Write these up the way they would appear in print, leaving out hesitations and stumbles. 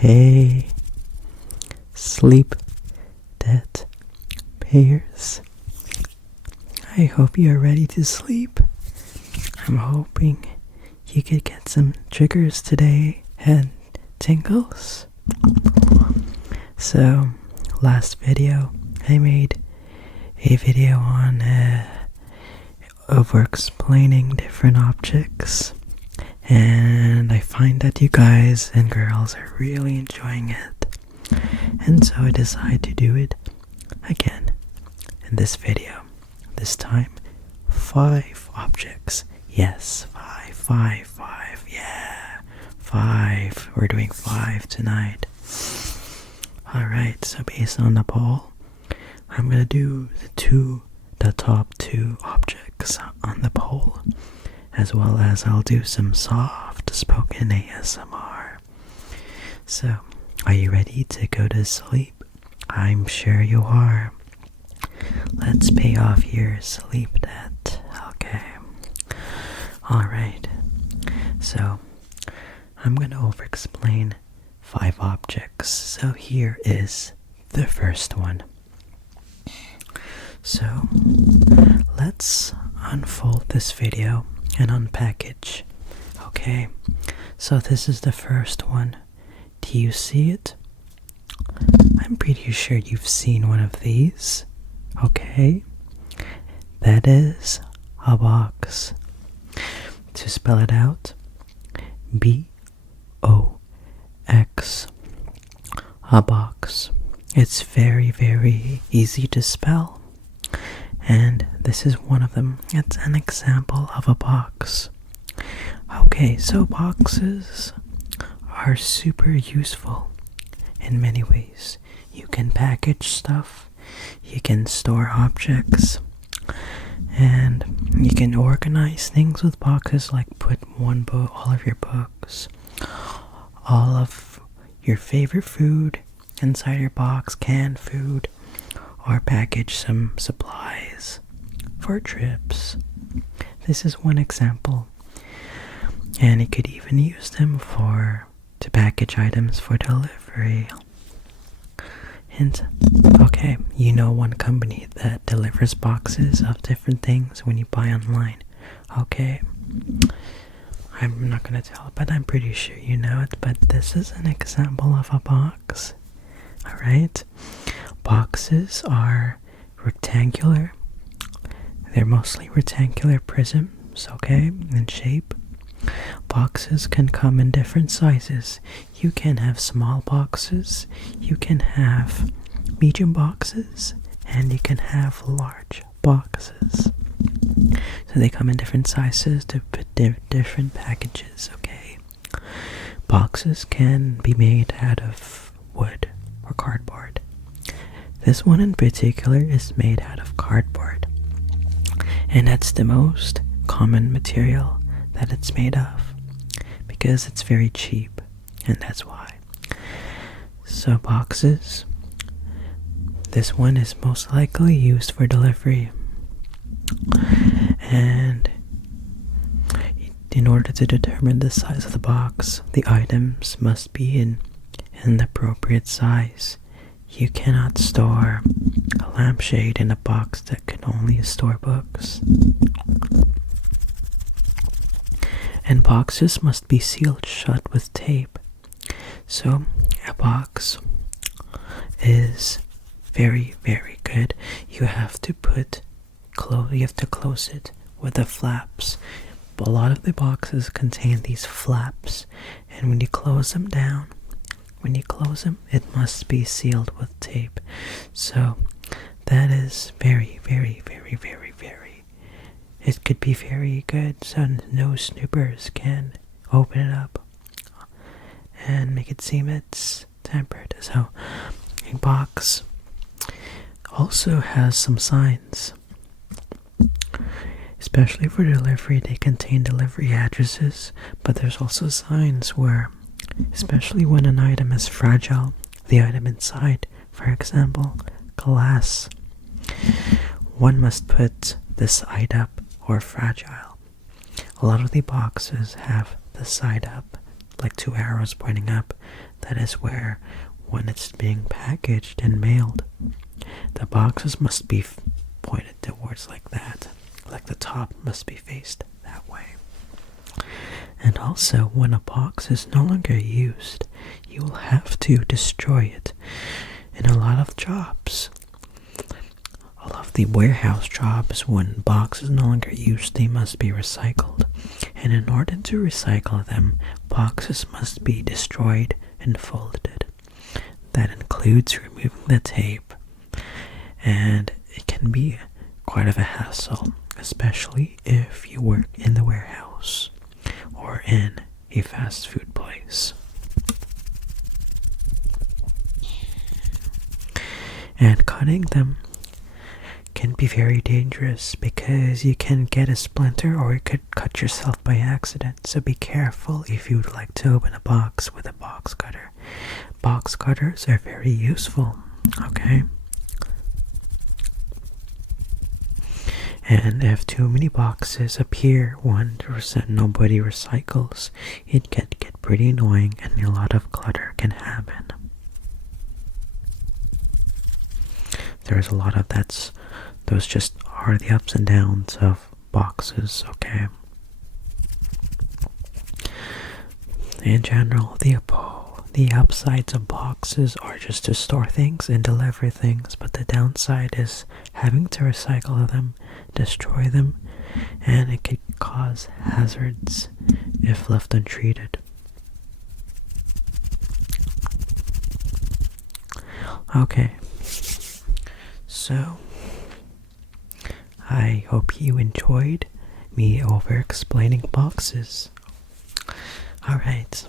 Hey, sleep debt payers. I hope you're ready to sleep. I'm hoping you could get some triggers today and tingles. So, last video, I made a video on over explaining different objects, and I find that you guys and girls are really enjoying it, and so I decided to do it again in this video. This time, 5 objects. Yes, five, yeah, 5. We're doing 5 tonight. Alright, so based on the poll, I'm gonna do the top 2 objects on the poll, as well as I'll do some soft spoken ASMR. So, are you ready to go to sleep? I'm sure you are. Let's pay off your sleep debt. Okay. Alright. So, I'm gonna over-explain 5 objects. So here is the first one. So, let's unfold this video and unpackage. Okay, so this is the first one. Do you see it? I'm pretty sure you've seen one of these. Okay, that is a box. To spell it out, B-O-X. A box. It's very, very easy to spell. And this is one of them. It's an example of a box. Okay, so boxes are super useful in many ways. You can package stuff, you can store objects, and you can organize things with boxes, like put one book, all of your books, all of your favorite food inside your box, canned food, or package some supplies for trips. This is one example. And you could even use them to package items for delivery. And okay, you know one company that delivers boxes of different things when you buy online. Okay, I'm not gonna tell, but I'm pretty sure you know it. But this is an example of a box. Alright, boxes are rectangular. They're mostly rectangular prisms, okay, in shape. Boxes can come in different sizes. You can have small boxes, you can have medium boxes, and you can have large boxes. So they come in different sizes to put different packages, okay? Boxes can be made out of wood or cardboard. This one in particular is made out of cardboard, and that's the most common material that it's made of, because it's very cheap, and that's why. So boxes, this one is most likely used for delivery, and in order to determine the size of the box, the items must be in the appropriate size. You cannot store a lampshade in a box that can only store books. And boxes must be sealed shut with tape. So a box is very, very good. You have to close it with the flaps. But a lot of the boxes contain these flaps, and when you close them, it must be sealed with tape. So that is very, very, very, very, very, it could be very good, so no snoopers can open it up and make it seem it's tempered. So a box also has some signs, especially for delivery. They contain delivery addresses, but there's also signs where, especially when an item is fragile, the item inside, for example, glass, one must put the side up or fragile. A lot of the boxes have the side up like two arrows pointing up. That is where, when it's being packaged and mailed, the boxes must be pointed towards like that. Like the top must be faced that way. And also, when a box is no longer used, you will have to destroy it. In a lot of jobs, all of the warehouse jobs, when boxes no longer used, they must be recycled. And in order to recycle them, boxes must be destroyed and folded. That includes removing the tape, and it can be quite of a hassle, especially if you work in the warehouse or in a fast food place. And cutting them can be very dangerous because you can get a splinter or you could cut yourself by accident. So be careful if you would like to open a box with a box cutter. Box cutters are very useful, okay? And if too many boxes appear, 1% nobody recycles, it can get pretty annoying and a lot of clutter can happen. There's a lot of those just are the ups and downs of boxes, okay? In general, the upsides of boxes are just to store things and deliver things, but the downside is having to recycle them, destroy them, and it could cause hazards if left untreated. Okay, so I hope you enjoyed me over explaining boxes. Alright,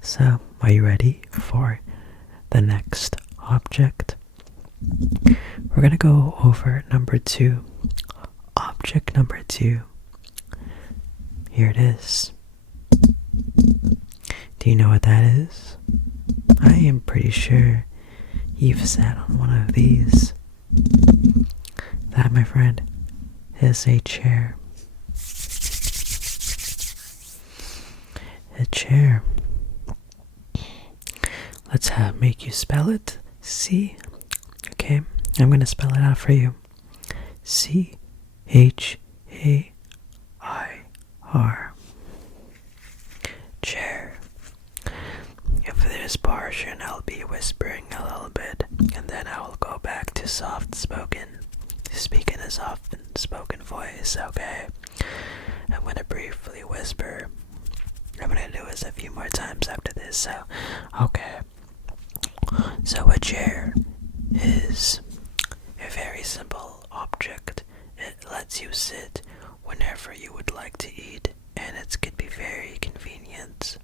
so are you ready for the next object? We're going to go over number 2. Object number 2. Here it is. Do you know what that is? I am pretty sure you've sat on one of these. That, my friend, is a chair. A chair. Let's make you spell it. C. Okay, I'm gonna spell it out for you. C-H-A-I-R. Chair. And for this portion, I'll be whispering a little bit, and then I will go back to speaking a soft spoken voice, okay? I'm gonna briefly whisper. I'm gonna do this a few more times after this, so, okay. So a chair is a very simple object. It lets you sit whenever you would like to eat, and it could be very convenient.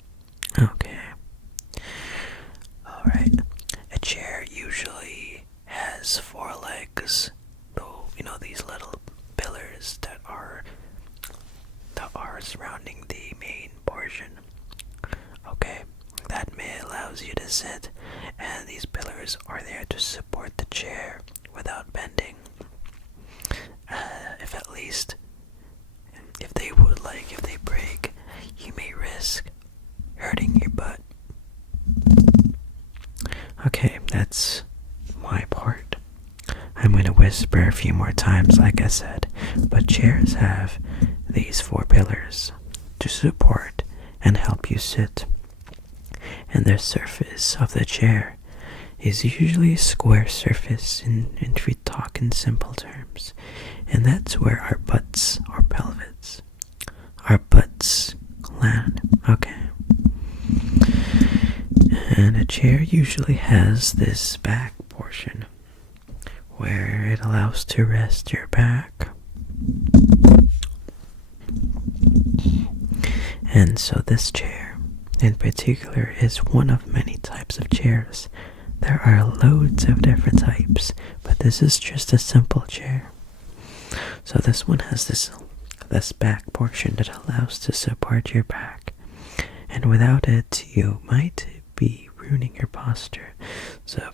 Okay. Alright. A chair usually has 4 legs, though, these little pillars that are surrounding the main portion. Okay, that allows you to sit, and these pillars are there to support the chair without bending. If they break, you may risk hurting your butt. Okay, that's my part. I'm going to whisper a few more times, like I said, but chairs have these 4 pillars to support and help you sit. And the surface of the chair is usually a square surface, if we talk in simple terms. And that's where our butts or pelvis, our butts land. Okay. And a chair usually has this back portion where it allows to rest your back. And so this chair in particular is one of many types of chairs. There are loads of different types, but this is just a simple chair. So this one has this back portion that allows to support your back. And without it, you might be ruining your posture. So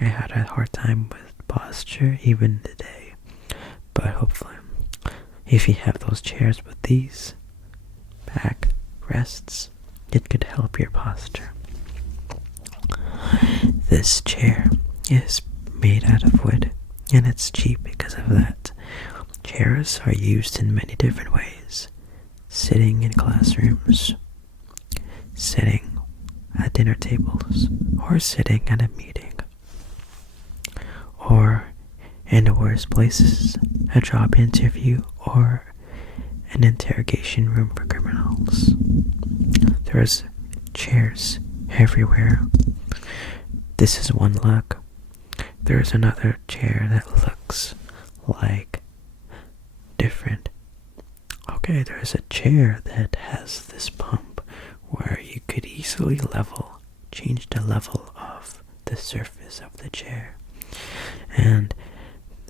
I had a hard time with posture even today. But hopefully, if you have those chairs with these back rests, it could help your posture. This chair is made out of wood, and it's cheap because of that. Chairs are used in many different ways. Sitting in classrooms, sitting at dinner tables, or sitting at a meeting, or in the worst places, a job interview, or an interrogation room for criminals. There's chairs everywhere. This is one look. There's another chair that looks like different. Okay, there's a chair that has this pump where you could easily change the level of the surface of the chair. And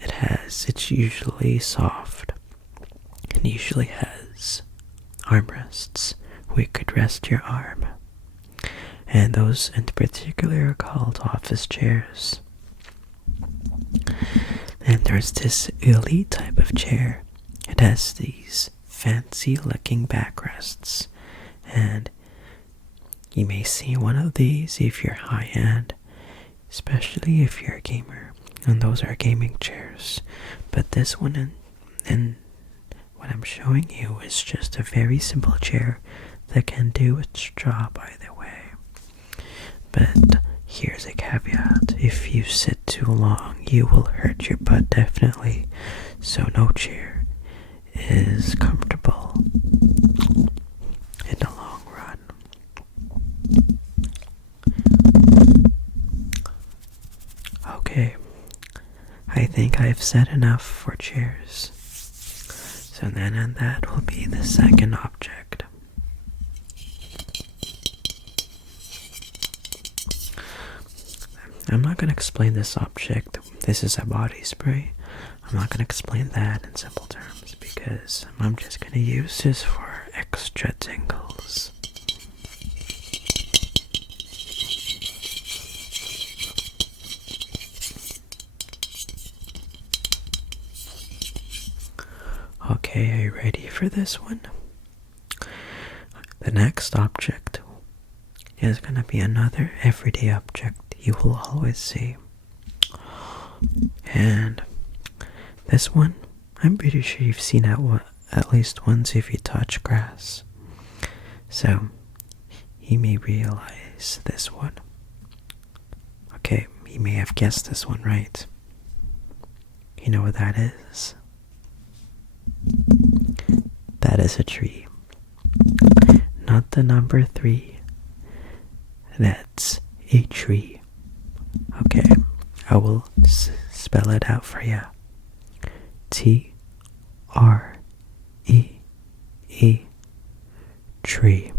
it's usually soft and usually has armrests where you could rest your arm. And those in particular are called office chairs. And there's this elite type of chair. It has these fancy looking backrests, and you may see one of these if you're high end, especially if you're a gamer, and those are gaming chairs. But this one and what I'm showing you is just a very simple chair that can do its job either way. But here's a caveat: if you sit too long, you will hurt your butt definitely, so no chair is comfortable in the long run. Okay, I think I've said enough for chairs. So then, and that will be the second object. I'm not going to explain this object. This is a body spray. I'm not going to explain that in simple terms because I'm just going to use this for extra tingles. Okay, are you ready for this one? The next object is going to be another everyday object you will always see. And this one, I'm pretty sure you've seen it at least once if you touch grass. So, you may realize this one. Okay, you may have guessed this one right. You know what that is? That is a tree. Not the number 3. That's a tree. Okay, I will spell it out for you. T-R-E-E, tree.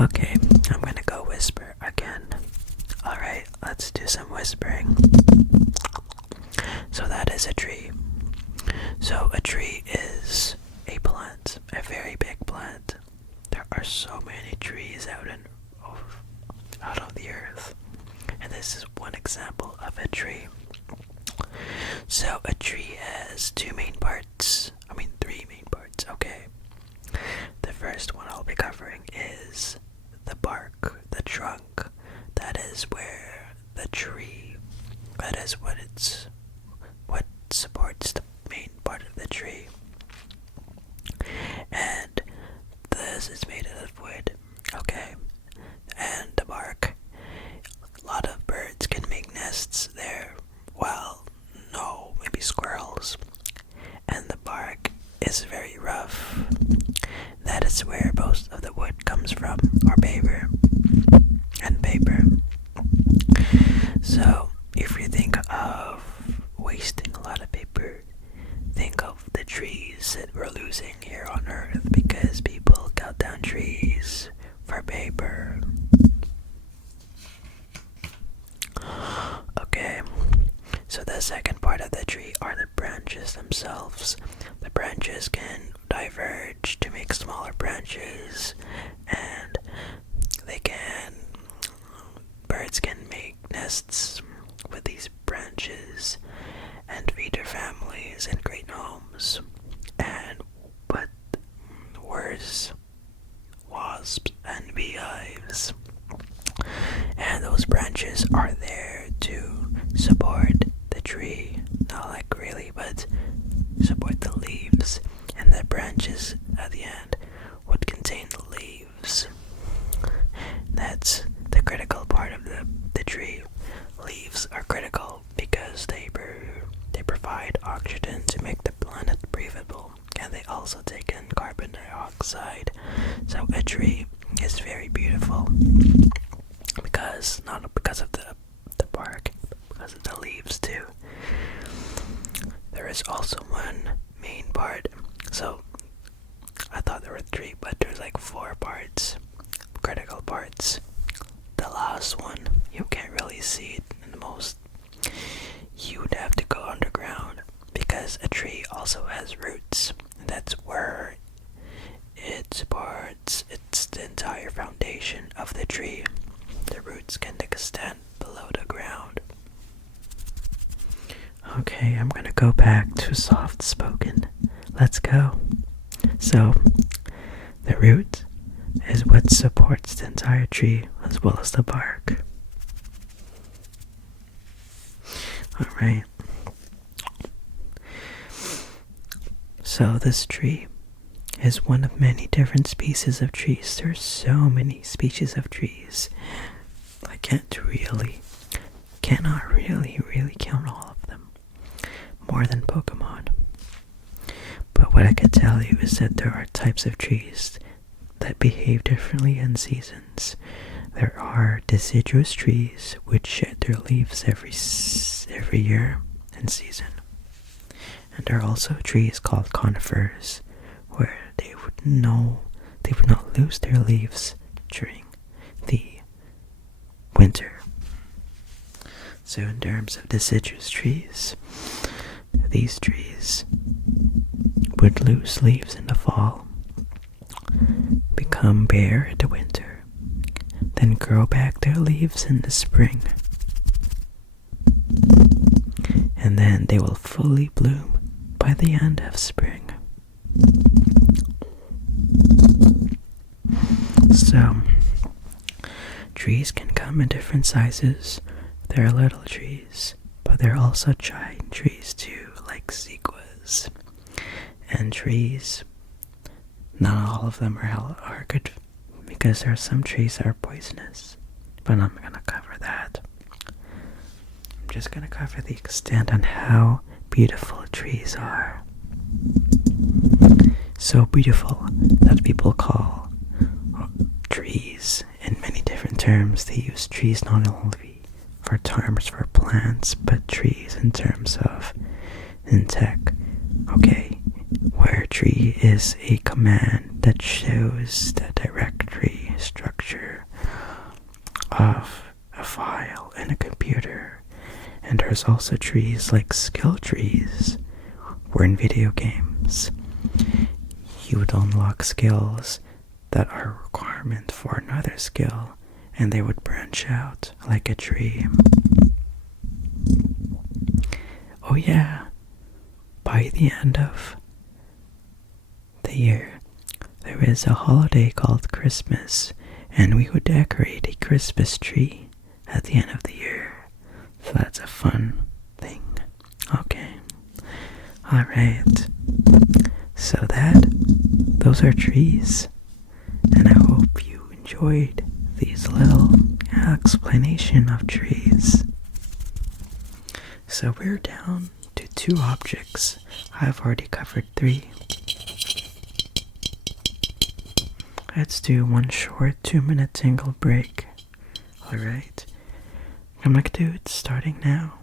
Okay, I'm gonna go whisper again. Alright, let's do some whispering. So that is a tree. So a tree is a plant, a very big plant. There are so many trees out of the earth. And this is one example of a tree. So a tree has 3 main parts, okay. The first one I'll be covering is the bark, the trunk. That is where the tree, that is what supports the main part of the tree. And this is made out of wood, okay. And the bark, a lot of birds can make nests there. Well, no, maybe squirrels. And the bark is very rough. That is where most of the wood comes from, or paper. And paper. So, if you think of wasting a lot of paper, think of the trees that we're losing here on Earth because people cut down trees for paper. Okay, so the second part of the tree are the branches themselves. The branches can diverge to make smaller branches, and birds can make nests with these branches and feed their families and create homes. But worse wasps and beehives. And those branches are there to support the tree. Not like really, but support the leaves. And the branches at the end would contain the leaves. That's the critical part of the tree. Leaves are critical because they provide oxygen to make the planet breathable, and they also take in carbon dioxide. So a tree is very beautiful because not because of the bark, but because of the leaves too. There is also one main part. So I thought there were 3, but there's like 4 parts, critical parts. The last one, you can't really see it in the most. You would have to go underground because a tree also has roots. That's where it supports the entire foundation of the tree. The roots can extend below the ground. Okay, I'm gonna go back to soft spoken. Let's go. So, the root is what supports the entire tree as well as the bark. Alright. So this tree is one of many different species of trees. There's so many species of trees. I cannot really count all of them. More than Pokemon. But what I can tell you is that there are types of trees that behave differently in seasons. There are deciduous trees which shed their leaves every year and season. And there are also trees called conifers where they would not lose their leaves during the winter. So in terms of deciduous trees, these trees would lose leaves in the fall, become bare in the winter, then grow back their leaves in the spring, and then they will fully bloom by the end of spring. So, trees can come in different sizes. There are little trees, but there are also giant trees too, like sequoias. And trees, not all of them are good, because there are some trees that are poisonous, but I'm not gonna cover that. I'm just gonna cover the extent on how beautiful trees are. So beautiful that people call trees in many different terms. They use trees not only for terms for plants, but trees in terms of in tech. Okay, where tree is a command that shows the directory structure of a file in a computer. And there's also trees like skill trees, where in video games you would unlock skills that are a requirement for another skill, and they would branch out like a tree. Oh yeah, by the end of the year, there is a holiday called Christmas, and we would decorate a Christmas tree at the end of the year. So that's a fun thing. Okay. Alright. So those are trees. And I hope you enjoyed these little explanation of trees. So we're down to 2 objects. I've already covered 3. Let's do one short 2-minute tingle break. Alright. I'm gonna do it starting now.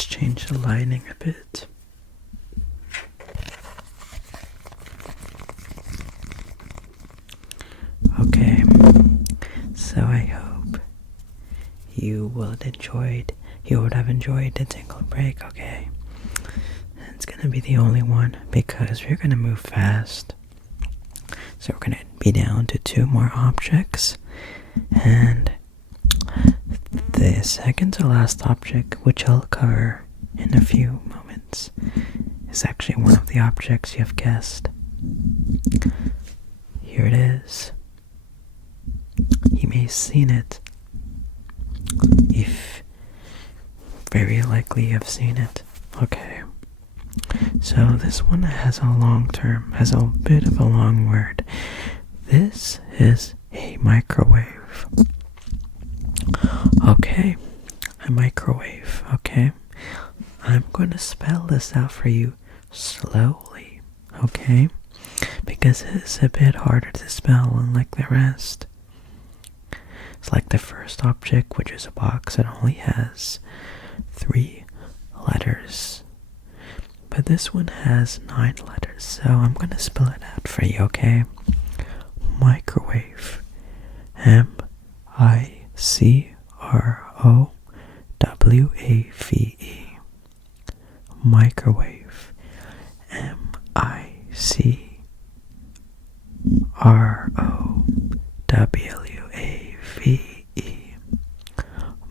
Let's change the lighting a bit. Okay, so I hope you would have enjoyed the tingle break, okay? It's gonna be the only one because we're gonna move fast. So we're gonna be down to 2 more objects, and the second to last object, which I'll cover in a few moments, is actually one of the objects you've guessed. Here it is. You may have seen it. If very likely you've seen it. Okay. So this one has a bit of a long word. This is a microwave. Okay. A microwave, okay? I'm going to spell this out for you slowly, okay? Because it's a bit harder to spell unlike the rest. It's like the first object, which is a box that only has 3 letters. But this one has 9 letters, so I'm going to spell it out for you, okay? Microwave. M-I-C-R-O-W-A-V-E. Microwave. M-I-C-R-O-W-A-V-E.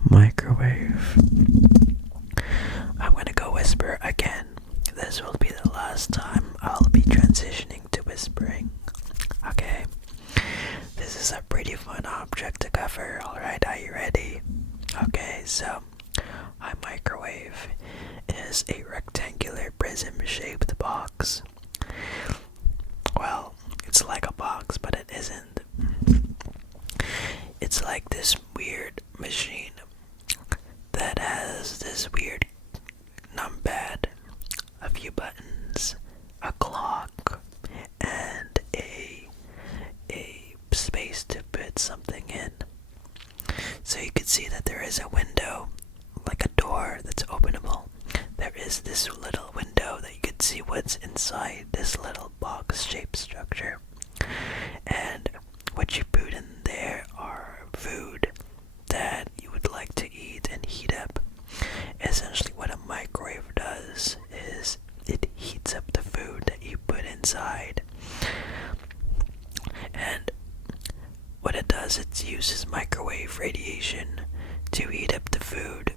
Microwave. I'm gonna go whisper again. This will be the last time I'll be transitioning to whispering. Okay? This is a pretty fun object to cover. Alright, are you ready? Okay, so a microwave is a rectangular prism-shaped box. Well, it's like a box, but it isn't. It's like this weird machine that has this weird numpad, a few buttons, a clock, and a space to put something in. So you can see that there is a window, like a door that's openable. There is this little window that you can see what's inside this little box-shaped structure. And what you put in there are food that you would like to eat and heat up. Essentially what a microwave does is it heats up the food that you put inside. And what it does, it uses microwave radiation to heat up the food.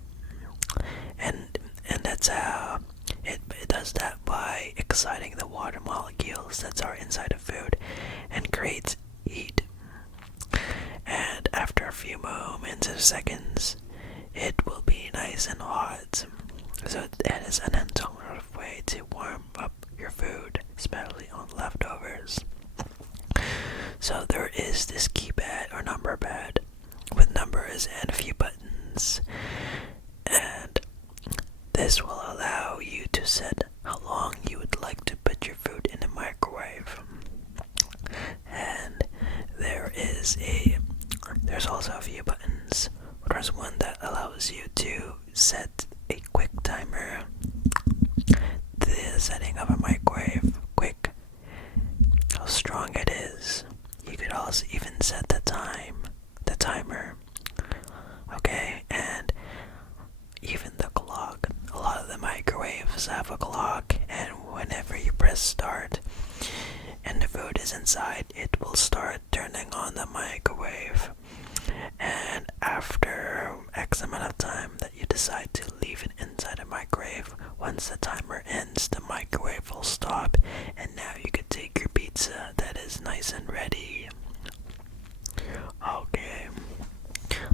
And that's how it does that by exciting the water molecules that are inside of food and creates heat. And after a few moments or seconds, it will be nice and hot. So it is an alternative way to warm up your food, especially on leftovers. So there is this keypad or number pad with numbers and a few buttons. And this will allow you to set how long you would like to put your food in the microwave. And there's also a few buttons. There's one that allows you to set a quick timer. The setting of a microwave, quick, how strong it is. You could also even set the timer. Okay, and even the clock. A lot of the microwaves have a clock, and whenever you press start and the food is inside, it will start turning on the microwave. And after X amount of time that you decide to leave it inside a microwave, once the timer ends, the microwave will stop, and now you can take your pizza that is nice and ready. Okay.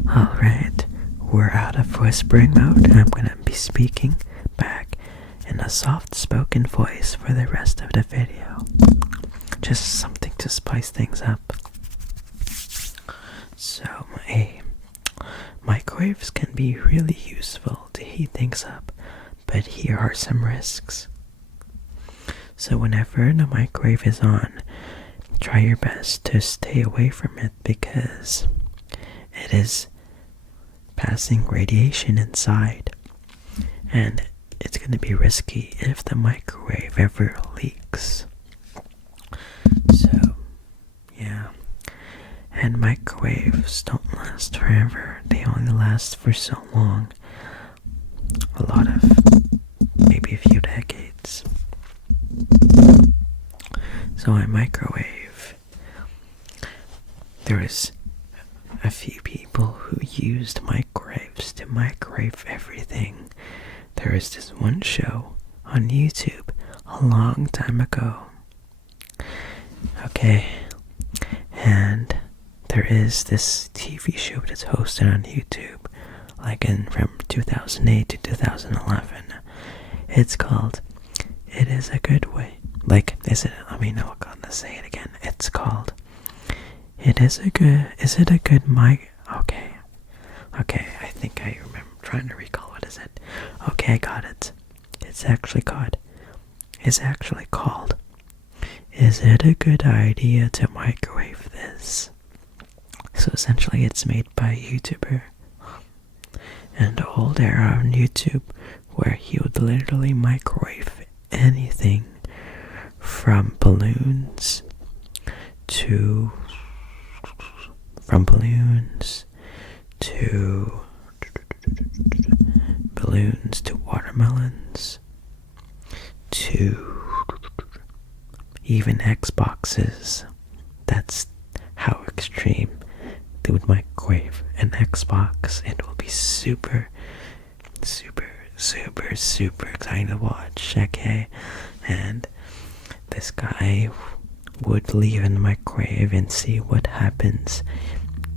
Alright, we're out of whispering mode. I'm gonna be speaking back in a soft-spoken voice for the rest of the video. Just something to spice things up. So, microwaves can be really useful to heat things up, but here are some risks. So whenever the microwave is on, try your best to stay away from it because it is passing radiation inside. And it's going to be risky if the microwave ever leaks. So, yeah. And microwaves don't last forever. They only last for so long. A lot of, maybe a few decades. So a microwave. There is a few people who used microwaves to microwave everything. There is this one show on YouTube a long time ago. Okay, and there is this TV show that's hosted on YouTube, like from 2008 to 2011. It's called It Is a Good Way. I'm gonna say it again. It's called Is it a good mic? Okay, I think I remember trying to recall what is it. Okay, I got it. It's actually called Is It a Good Idea to Microwave This? So essentially it's made by a YouTuber. And the old era on YouTube where he would literally microwave anything from balloons to watermelons to even Xboxes. That's how extreme they would microwave an Xbox. It will be super exciting to watch, okay? And this guy would leave in the microwave and see what happens.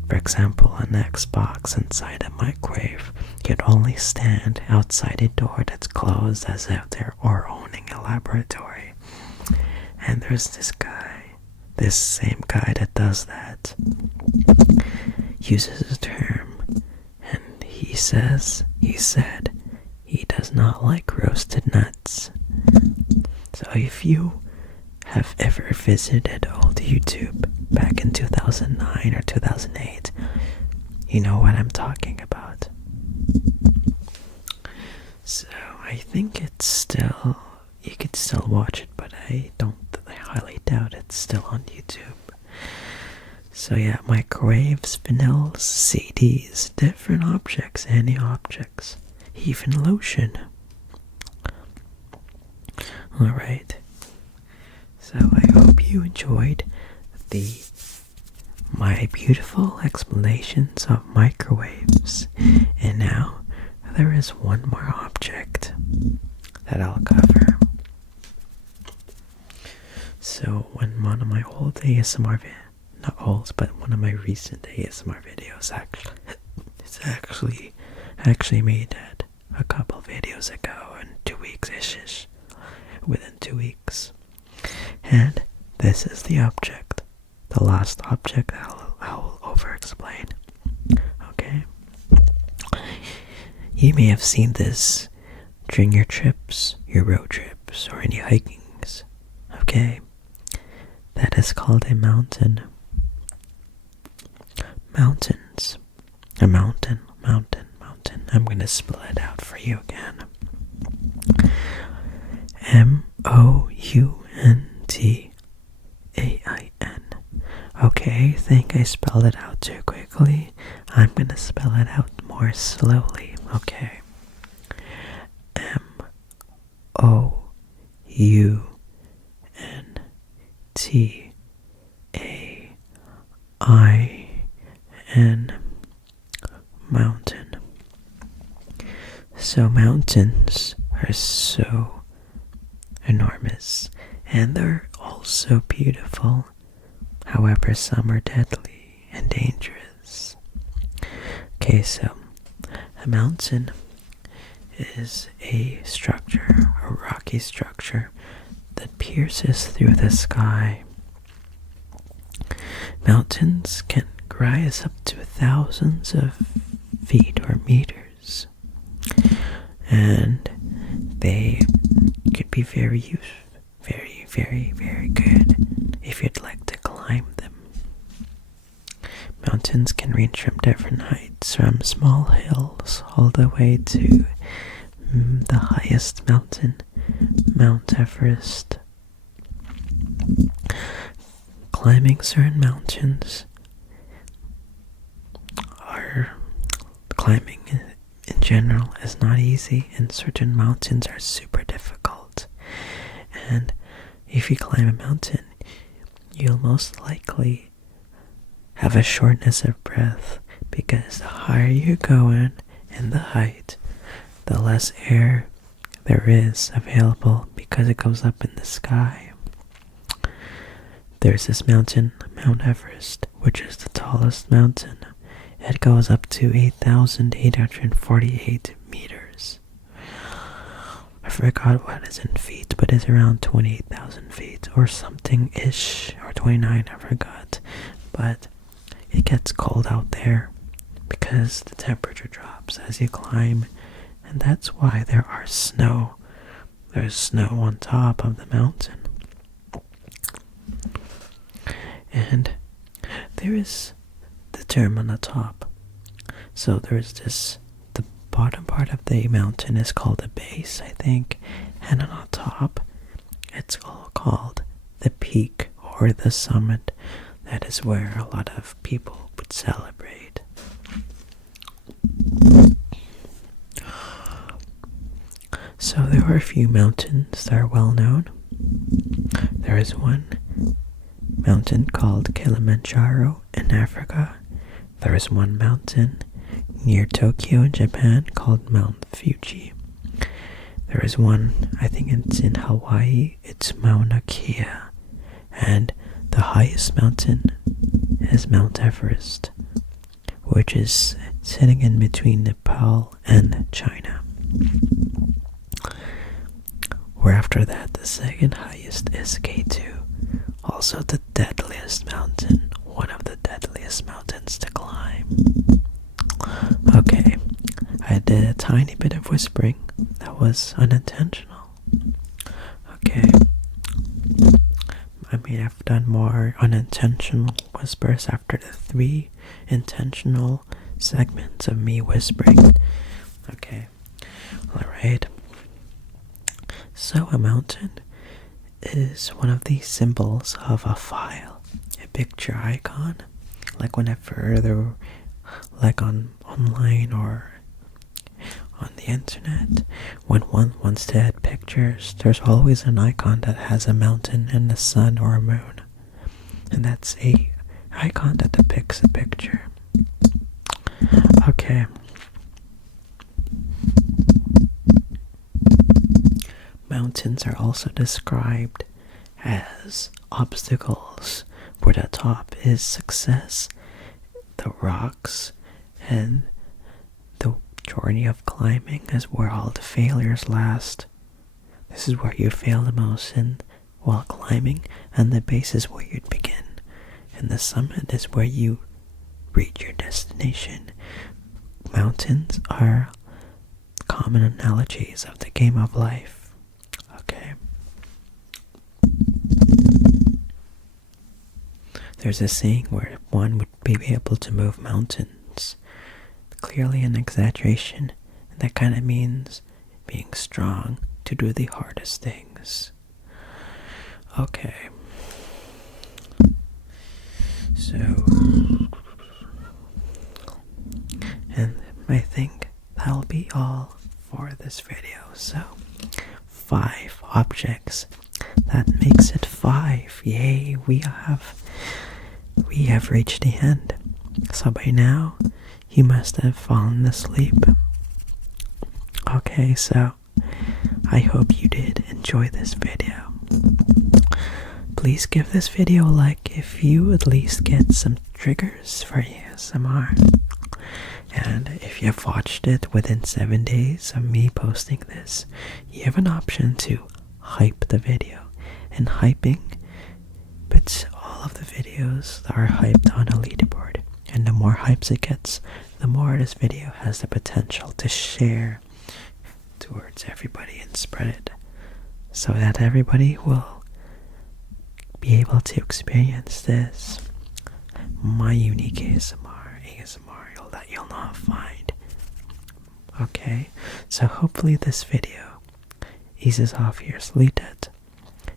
For example, an Xbox inside a microwave, you'd only stand outside a door that's closed as if they're owning a laboratory. And there's this same guy that does that, uses a term, and he said he does not like roasted nuts. So if you have ever visited old YouTube back in 2009 or 2008, you know what I'm talking about. So I think you could still watch it, but I highly doubt it's still on YouTube. So yeah, microwaves, vanillas, CDs, different objects, any objects, even lotion. Alright, so I hope you enjoyed my beautiful explanations of microwaves. And now there is one more object that I'll cover. So when one of my old ASMR not old, but one of my recent ASMR videos actually made that a couple videos ago in 2 weeks-ish, within 2 weeks. And this is the object, the last object I'll over-explain. Okay? You may have seen this during your trips, your road trips, or any hikings. Okay? That is called a mountain. Mountains. A mountain. I'm gonna spell it out for you again. MOUNTAIN. Okay, I think I spelled it out too quickly. I'm gonna spell it out more slowly. Okay. MOUNTAIN. Mountain. So mountains are so enormous, and they're also beautiful. However, some are deadly and dangerous. Okay, so a mountain is a structure, a rocky structure that pierces through the sky. Mountains can rise up to thousands of feet or meters, and they could be very good if you'd like to climb them. Mountains can range from different heights, from small hills all the way to the highest mountain, Mount Everest. Climbing certain mountains are climbing in general is not easy, and certain mountains are super difficult. And if you climb a mountain, you'll most likely have a shortness of breath, because the higher you go in the height, the less air there is available because it goes up in the sky. There's this mountain, Mount Everest, which is the tallest mountain. It goes up to 8,848 meters. I forgot what is in feet, but it's around 28,000 feet or something-ish, or 29, I forgot. But it gets cold out there because the temperature drops as you climb, and that's why there are snow. There's snow on top of the mountain. And there is the term on the top. So there's this, the bottom part of the mountain is called the base, I think, and on top it's all called the peak or the summit. That is where a lot of people would celebrate. So there are a few mountains that are well known. There is one mountain called Kilimanjaro in Africa. There is one mountain near Tokyo in Japan called Mount Fuji. There is one, I think it's in Hawaii, it's Mauna Kea. And the highest mountain is Mount Everest, which is sitting in between Nepal and China. Where after that, the second highest is K2, also the deadliest mountain, one of the deadliest mountains to climb. Okay, I did a tiny bit of whispering. That was unintentional. Okay, I mean, I've done more unintentional whispers after the 3 intentional segments of me whispering. Okay, alright. So a mountain is one of the symbols of a file, a picture icon. Like whenever they're like online or on the internet, when one wants to add pictures, there's always an icon that has a mountain and a sun or a moon, and that's a icon that depicts a picture. Okay. Mountains are also described as obstacles, where the top is success, the rocks, and the journey of climbing is where all the failures last. This is where you fail the most while climbing, and the base is where you'd begin, and the summit is where you reach your destination. Mountains are common analogies of the game of life. Okay. There's a saying where one would be able to move mountains. Clearly an exaggeration, and that kind of means being strong to do the hardest things. Okay. So, and I think that'll be all for this video. So, 5 objects. That makes it 5. Yay, we have reached the end. So by now, you must have fallen asleep. Okay, so I hope you did enjoy this video. Please give this video a like if you at least get some triggers for ASMR. And if you have watched it within 7 days of me posting this, you have an option to hype the video. And hyping puts all of the videos that are hyped on a leaderboard. And the more hypes it gets, the more this video has the potential to share towards everybody and spread it, so that everybody will be able to experience this, my unique ASMR that you'll not find. Okay, So hopefully this video eases off your sleep debt,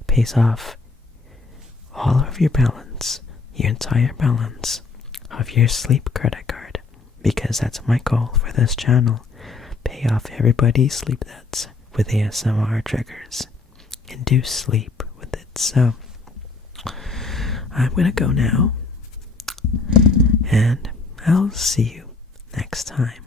pays off all of your balance, your entire balance of your sleep credit card, because that's my goal for this channel. Pay off everybody's sleep debts with ASMR triggers. Induce sleep with it. So I'm gonna go now, and I'll see you next time.